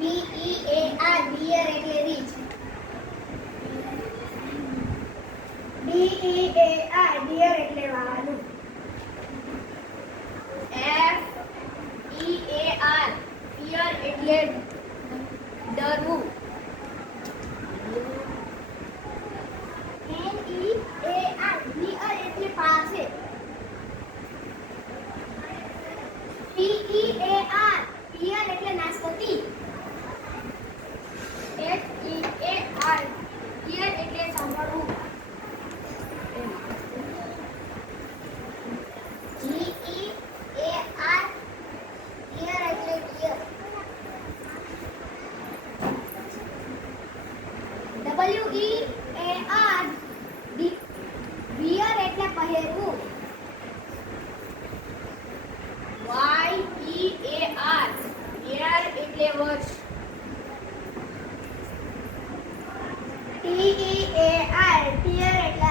BEAR beer એટલે rich. DEAR dear એટલે વાવાનું. FEAR fear એટલે ડરવું. NEAR નિયર એટલે પાસે. PEAR પિયર એટલે નાશપતિ. HEAR પિયર એટલે સાંભળવું. GEAR પિયર એટલે પિયર. WEAR વિયર એટલે પહેરવું. YEAR યર એટલે વર્ષ. TEAR ટિયર એટલે